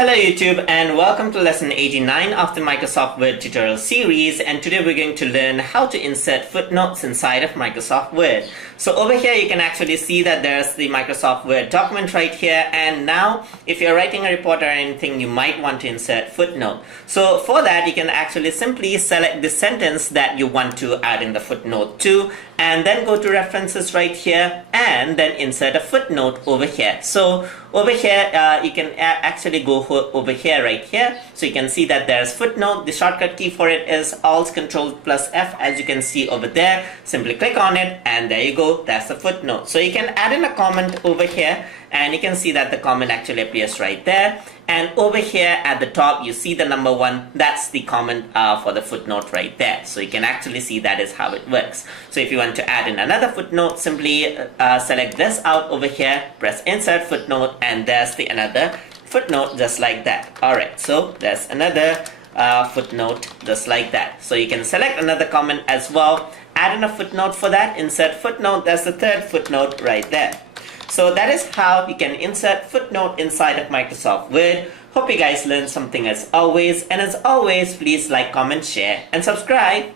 Hello YouTube and welcome to lesson 89 of the Microsoft Word tutorial series, and today we're going to learn how to insert footnotes inside of Microsoft Word. So over here you can actually see that there's the Microsoft Word document right here, and now if you're writing a report or anything you might want to insert footnote. So for that you can actually simply select the sentence that you want to add in the footnote to, and then go to references right here and then insert a footnote over here. So over here you can actually go over here right here, so you can see that there's footnote. The shortcut key for it is Alt Control plus F, as you can see over there. Simply click on it and there you go, that's the footnote. So you can add in a comment over here and you can see that the comment actually appears right there, and over here at the top you see the number 1, that's the comment for the footnote right there. So you can actually see that is how it works. So if you want to add in another footnote, simply select this out over here, press insert footnote, and there's the another footnote just like that. Alright, so there's another footnote just like that. So you can select another comment as well, add in a footnote for that, insert footnote, that's the third footnote right there. So that is how you can insert footnote inside of Microsoft Word. Hope you guys learned something as always, and as always please like, comment, share and subscribe.